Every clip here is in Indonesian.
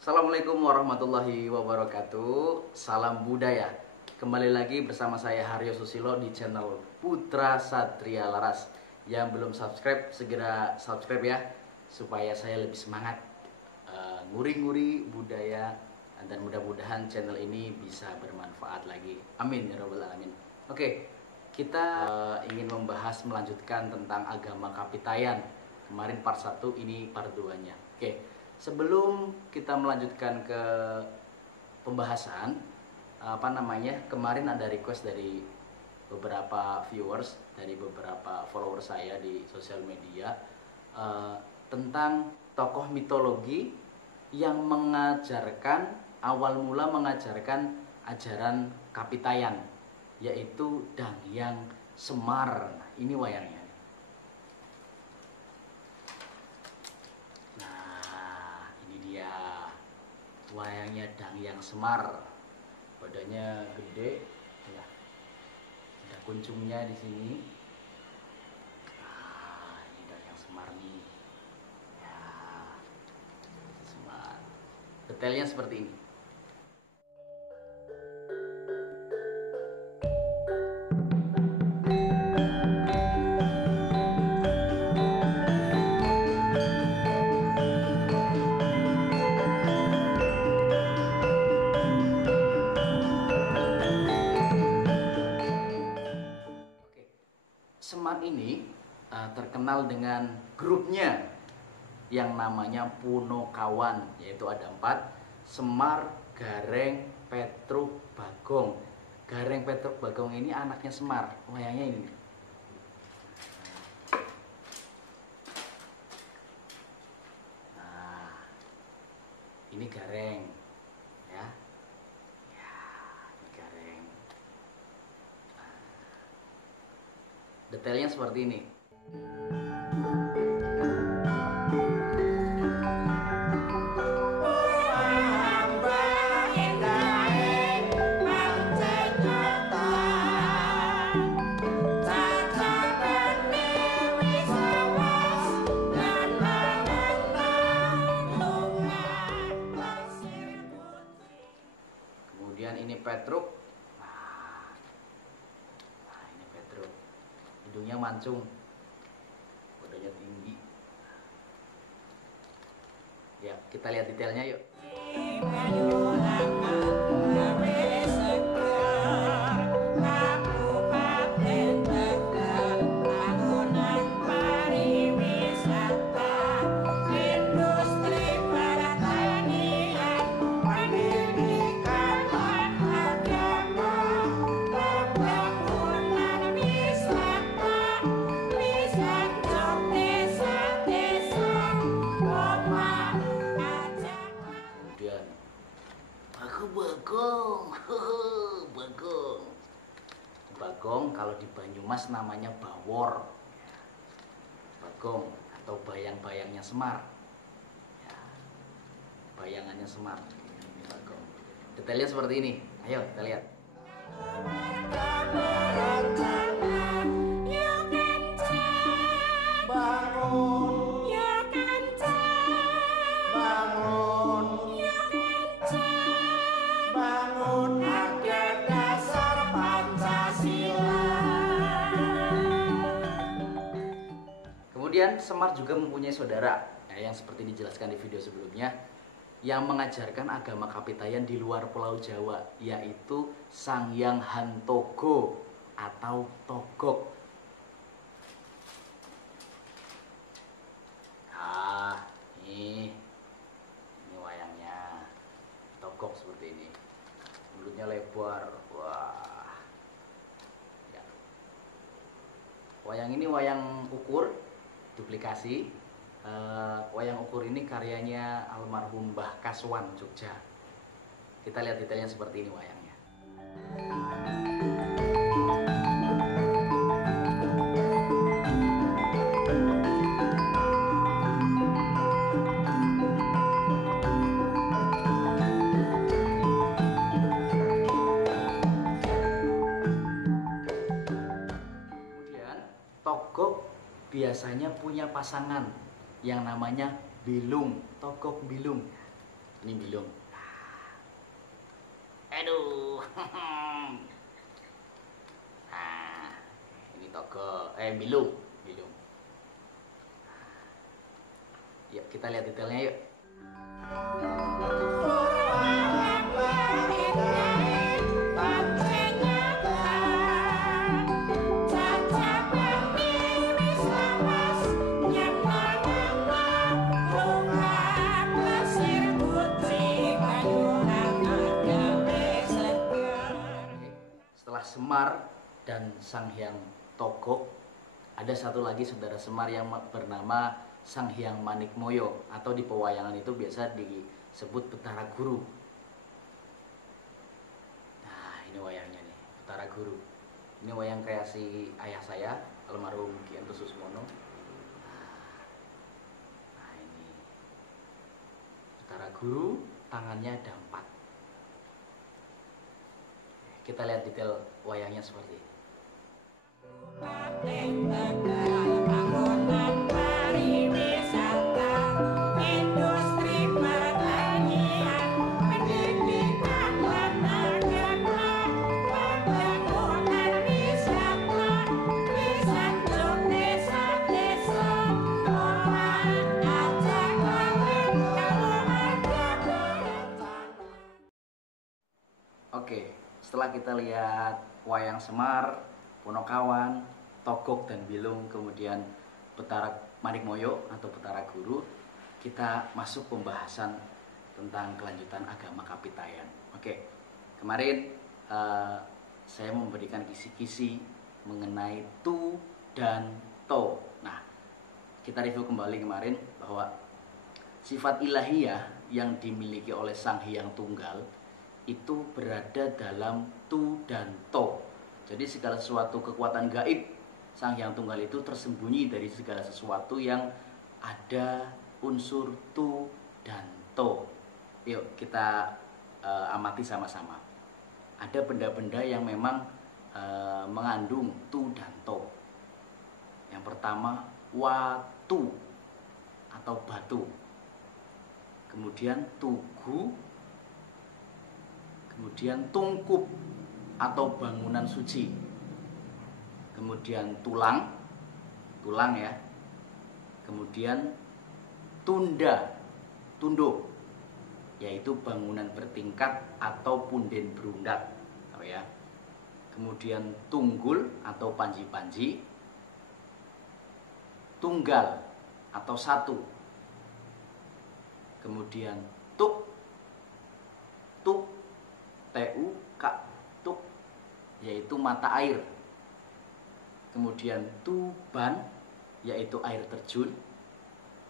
Assalamualaikum warahmatullahi wabarakatuh. Salam budaya. Kembali lagi bersama saya Haryo Susilo di channel Putra Satria Laras. Yang belum subscribe segera subscribe ya, supaya saya lebih semangat nguri-nguri budaya, dan mudah-mudahan channel ini bisa bermanfaat lagi. Amin ya robbal alamin. Oke, kita ingin melanjutkan tentang agama Kapitayan. Kemarin part 1, ini part 2-nya. Oke. Sebelum kita melanjutkan ke pembahasan, kemarin ada request dari beberapa viewers, dari beberapa follower saya di sosial media tentang tokoh mitologi yang awal mula mengajarkan ajaran Kapitayan, yaitu Danghyang Semar. Nah, ini wayangnya. Wayangnya Danghyang Semar, badannya gede, ya. Ada kuncungnya di sini. Nah, ini Danghyang Semar nih, ya, Semar. Detailnya seperti ini. Semar ini terkenal dengan grupnya yang namanya Punokawan, yaitu ada 4: Semar, Gareng, Petruk, Bagong. Gareng, Petruk, Bagong ini anaknya Semar. Wayangnya ini. Nah, ini Gareng, ya. Detailnya seperti ini. Kemudian ini Petruk. Hidungnya mancung, badannya tinggi. Ya, kita lihat detailnya yuk. Bagong kalau di Banyumas namanya Bawor, Bagong atau bayang-bayangnya Semar, ya, bayangannya Semar. Ini Bagong. Detailnya seperti ini. Ayo kita lihat. Kemudian Semar juga mempunyai saudara, ya, yang seperti dijelaskan di video sebelumnya, yang mengajarkan agama Kapitayan di luar Pulau Jawa, yaitu Sanghyang Hantogo atau Togok. Nah, ini wayangnya Togok seperti ini. Mulutnya lebar, wah. Ya. Wayang ini wayang ukur, duplikasi. Wayang ukur ini karyanya almarhum Mbah Kaswan, Jogja. Kita lihat detailnya seperti ini wayangnya. Kemudian Togok biasanya punya pasangan yang namanya Bilung, Togok Bilung. Ini bilung. Aduh. Nah, ini togo, bilung, bilung. Yuk kita lihat detailnya yuk. Setelah Semar dan Sang Hyang Togog, ada satu lagi saudara Semar yang bernama Sang Hyang Manikmoyo, atau di pewayangan itu biasa disebut Betara Guru. Nah, ini wayangnya nih, Betara Guru. Ini wayang kreasi ayah saya, almarhum Ki Ento Susmono. Nah, ini Betara Guru, tangannya ada 4. Kita lihat detail wayangnya seperti ini. Oke, setelah kita lihat wayang Semar, Ponokawan, Togog dan Bilung, kemudian Betara Manikmoyo atau Betara Guru, kita masuk pembahasan tentang kelanjutan agama Kapitayan. Oke, kemarin saya memberikan kisi-kisi mengenai Tu dan To. Nah, kita review kembali kemarin bahwa sifat ilahiyah yang dimiliki oleh Sang Hyang Tunggal itu berada dalam Tu dan To. Jadi segala sesuatu kekuatan gaib Sang Hyang Tunggal itu tersembunyi dari segala sesuatu yang ada unsur Tu dan To. Yuk kita amati sama-sama. Ada benda-benda yang memang mengandung Tu dan To. Yang pertama watu atau batu. Kemudian tugu. Kemudian tungkup atau bangunan suci. Kemudian tulang ya. Kemudian tunduk, yaitu bangunan bertingkat atau punden berundak, ya. Kemudian tunggul atau panji-panji. Tunggal atau satu. Kemudian tuk, TUK, tuk, yaitu mata air. Kemudian tuban, yaitu air terjun.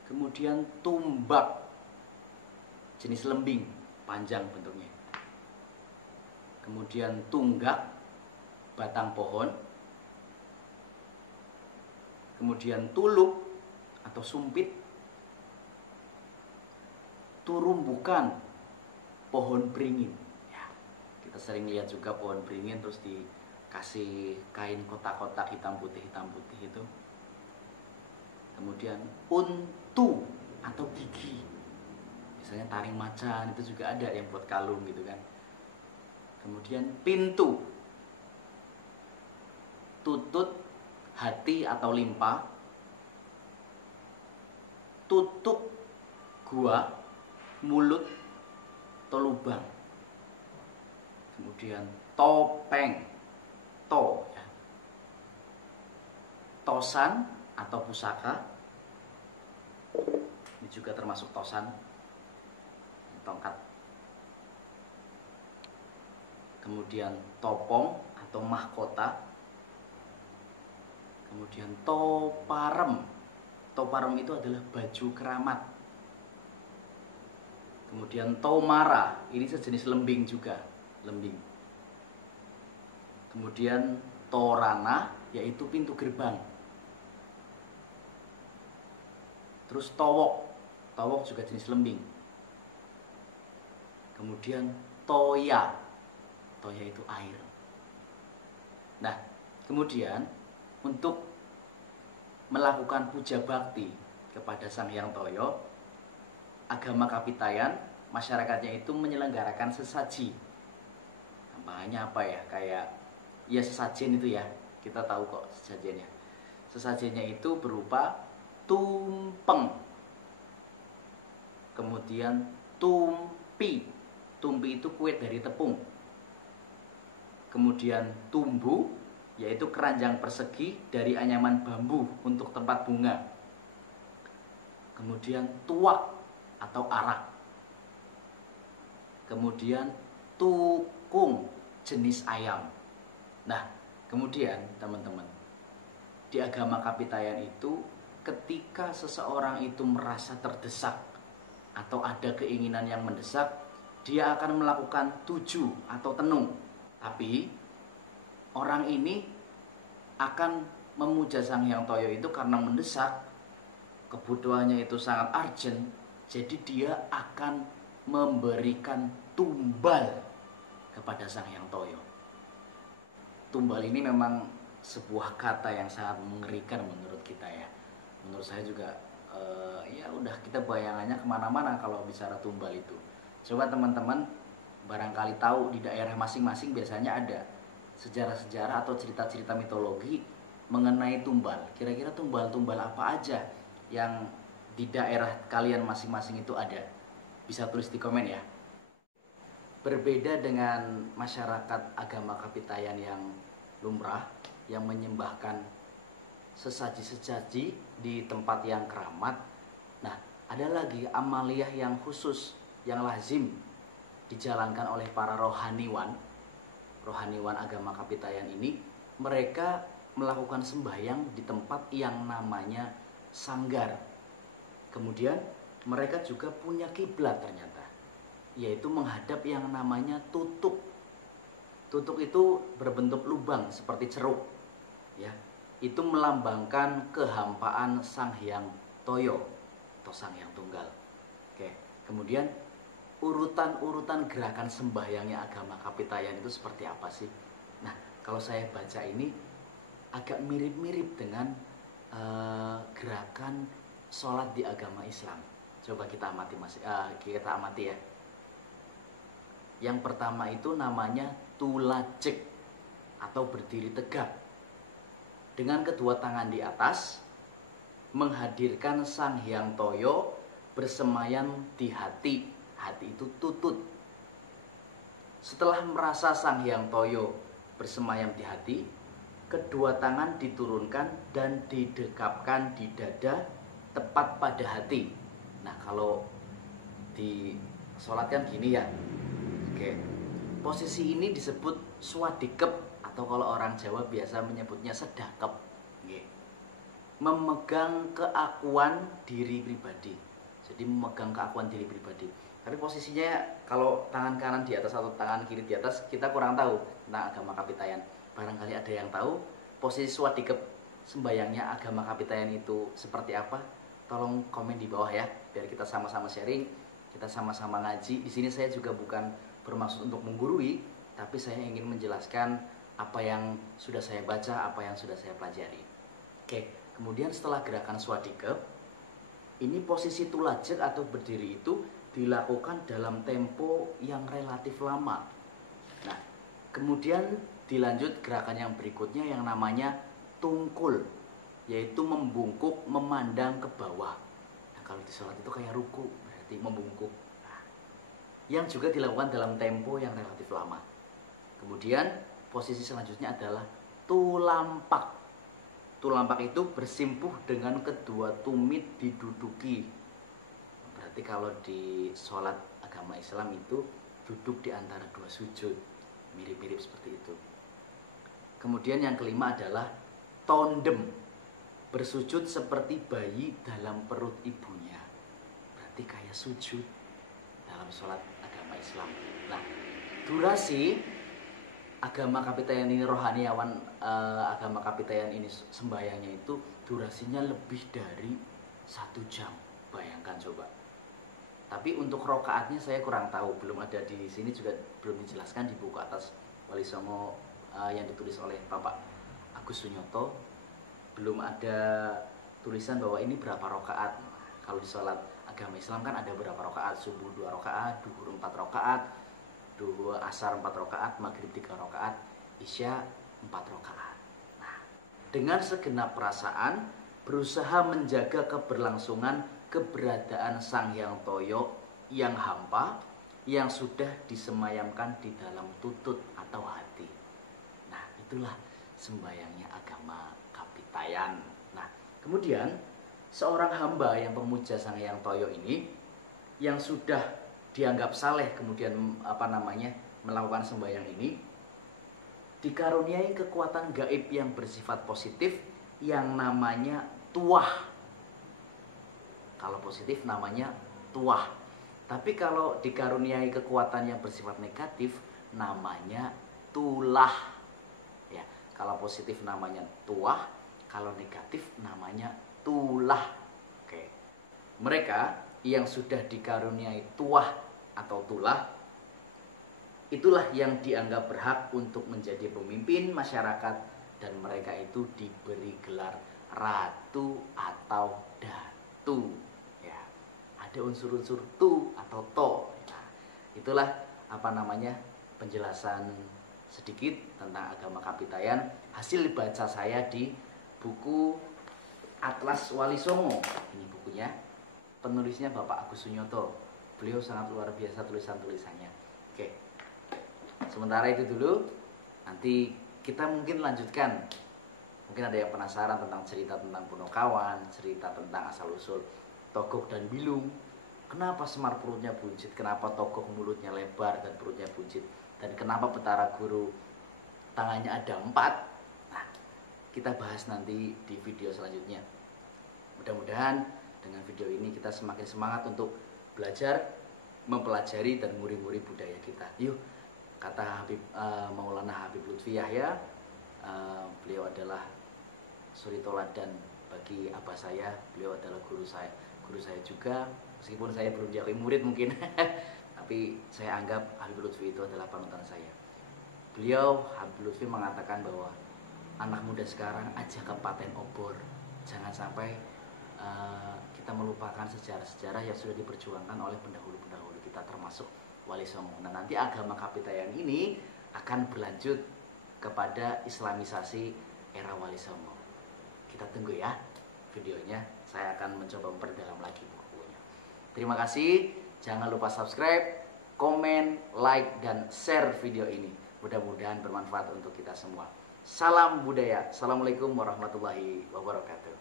Kemudian tumbak, jenis lembing, panjang bentuknya. Kemudian tunggak, batang pohon. Kemudian tuluk atau sumpit. Turumbukan, pohon beringin. Kita sering lihat juga pohon beringin terus dikasih kain kotak-kotak hitam putih itu. Kemudian untu atau gigi, misalnya taring macan itu juga ada yang buat kalung gitu kan. Kemudian pintu, tutut, hati atau limpa. Tutuk, gua, mulut atau lubang. Kemudian topeng, ya. Tosan atau pusaka, ini juga termasuk tosan, tongkat. Kemudian topong atau mahkota. Kemudian toparem itu adalah baju keramat. Kemudian tomara, ini sejenis lembing juga, lembing. Kemudian torana, yaitu pintu gerbang. Terus towok juga jenis lembing. Kemudian toya itu air. Nah, kemudian untuk melakukan puja bakti kepada Sang Hyang Toyo, agama Kapitayan masyarakatnya itu menyelenggarakan sesaji. Bahannya apa ya? Kayak ya sesajen itu ya. Kita tahu kok sesajennya. Sesajennya itu berupa tumpeng. Kemudian tumpi. Tumpi itu kue dari tepung. Kemudian tumbu, yaitu keranjang persegi dari anyaman bambu untuk tempat bunga. Kemudian tuak atau arak. Kemudian tukung, jenis ayam. Nah, kemudian teman-teman, di agama Kapitayan itu ketika seseorang itu merasa terdesak atau ada keinginan yang mendesak, dia akan melakukan tuju atau tenung. Tapi orang ini akan memuja Sang Hyang Toyo itu karena mendesak, kebutuhannya itu sangat urgent, jadi dia akan memberikan tumbal kepada Sang Hyang Toyo. Tumbal ini memang sebuah kata yang sangat mengerikan menurut kita ya. Menurut saya juga ya udah kita bayangannya kemana-mana kalau bicara tumbal itu. Coba teman-teman barangkali tahu di daerah masing-masing biasanya ada sejarah-sejarah atau cerita-cerita mitologi mengenai tumbal. Kira-kira tumbal-tumbal apa aja yang di daerah kalian masing-masing itu ada? Bisa tulis di komen ya. Berbeda dengan masyarakat agama Kapitayan yang lumrah, yang menyembahkan sesaji-sesaji di tempat yang keramat. Nah, ada lagi amaliyah yang khusus, yang lazim dijalankan oleh para rohaniwan agama Kapitayan ini. Mereka melakukan sembahyang di tempat yang namanya sanggar. Kemudian mereka juga punya kiblat ternyata, yaitu menghadap yang namanya tutuk. Tutuk itu berbentuk lubang seperti ceruk, ya. Itu melambangkan kehampaan Sang Hyang Toyo atau Sang Hyang Tunggal. Oke, kemudian urutan-urutan gerakan sembahyangnya agama Kapitayan itu seperti apa sih? Nah, kalau saya baca ini agak mirip-mirip dengan gerakan sholat di agama Islam. Coba kita amati ya. Yang pertama itu namanya tulajek atau berdiri tegak. Dengan kedua tangan di atas, menghadirkan Sang Hyang Toyo bersemayam di hati. Hati itu tutut. Setelah merasa Sang Hyang Toyo bersemayam di hati, kedua tangan diturunkan dan didekapkan di dada tepat pada hati. Nah, kalau di sholat kan gini ya. Oke. Posisi ini disebut swadikep atau kalau orang Jawa biasa menyebutnya sedakep. Oke. Memegang keakuan diri pribadi. Jadi memegang keakuan diri pribadi. Tapi posisinya kalau tangan kanan di atas atau tangan kiri di atas, kita kurang tahu tentang agama Kapitayan. Barangkali ada yang tahu posisi swadikep sembayangnya agama Kapitayan itu seperti apa? Tolong komen di bawah ya, biar kita sama-sama sharing, kita sama-sama ngaji. Di sini saya juga bukan bermaksud untuk menggurui, tapi saya ingin menjelaskan apa yang sudah saya baca, apa yang sudah saya pelajari. Oke, kemudian setelah gerakan swadikep, ini posisi tulajek atau berdiri itu dilakukan dalam tempo yang relatif lama. Nah, kemudian dilanjut gerakan yang berikutnya yang namanya tungkul, yaitu membungkuk memandang ke bawah. Nah, kalau di sholat itu kayak ruku, berarti membungkuk. Nah, yang juga dilakukan dalam tempo yang relatif lama. Kemudian posisi selanjutnya adalah tulampak. Tulampak itu bersimpuh dengan kedua tumit diduduki. Berarti kalau di sholat agama Islam itu duduk di antara dua sujud, mirip-mirip seperti itu. Kemudian yang kelima adalah tondem, bersujud seperti bayi dalam perut ibunya. Berarti kayak sujud dalam sholat agama Islam. Nah, durasi agama Kapitayan ini, agama Kapitayan ini sembahyangnya itu durasinya lebih dari 1 jam. Bayangkan coba. Tapi untuk rokaatnya saya kurang tahu, belum ada di sini, juga belum dijelaskan di buku atas Wali Songo yang ditulis oleh Bapak Agus Sunyoto. Belum ada tulisan bahwa ini berapa rokaat kalau di sholat agama Islam kan ada berapa rakaat? Subuh 2 rakaat, duhur 4 rakaat, asar 4 rakaat, maghrib 3 rakaat, isya 4 rakaat. Nah, dengan segenap perasaan berusaha menjaga keberlangsungan keberadaan Sang Hyang Toyo yang hampa, yang sudah disemayamkan di dalam tutut atau hati. Nah, itulah sembayangnya agama Kapitayan. Nah, kemudian seorang hamba yang pemuja Sang Hyang Toyo ini yang sudah dianggap saleh kemudian melakukan sembahyang ini dikaruniai kekuatan gaib yang bersifat positif yang namanya tuah. Kalau positif namanya tuah. Tapi kalau dikaruniai kekuatan yang bersifat negatif namanya tulah. Ya, kalau positif namanya tuah, kalau negatif namanya tulah. Oke. Mereka yang sudah dikaruniai tuah atau tulah, itulah yang dianggap berhak untuk menjadi pemimpin masyarakat, dan mereka itu diberi gelar ratu atau datu. Ya, ada unsur-unsur tu atau to. Nah, itulah penjelasan sedikit tentang agama Kapitayan hasil baca saya di buku Atlas Wali Songo. Ini bukunya, penulisnya Bapak Agus Sunyoto. Beliau sangat luar biasa tulisan-tulisannya. Oke, sementara itu dulu. Nanti kita mungkin lanjutkan. Mungkin ada yang penasaran tentang cerita tentang Punokawan, cerita tentang asal-usul Togog dan Bilung. Kenapa Semar perutnya buncit, kenapa Togog mulutnya lebar dan perutnya buncit, dan kenapa Betara Guru tangannya ada 4. Nah, kita bahas nanti di video selanjutnya. Mudah-mudahan dengan video ini kita semakin semangat untuk belajar, mempelajari dan nguri-nguri budaya kita. Yuk, kata Maulana Habib Lutfi Yahya, beliau adalah suri toladan bagi abah saya. Beliau adalah guru saya juga, meskipun saya belum jadi murid mungkin. Tapi saya anggap Habib Lutfi itu adalah panutan saya. Beliau, Habib Lutfi, mengatakan bahwa anak muda sekarang aja ke paten obor. Jangan sampai kita melupakan sejarah-sejarah yang sudah diperjuangkan oleh pendahulu-pendahulu kita, termasuk Wali Songo. Nah, nanti agama Kapitayan ini akan berlanjut kepada Islamisasi era Wali Songo. Kita tunggu ya videonya. Saya akan mencoba memperdalam lagi bukunya. Terima kasih. Jangan lupa subscribe, komen, like, dan share video ini. Mudah-mudahan bermanfaat untuk kita semua. Salam budaya. Assalamualaikum warahmatullahi wabarakatuh.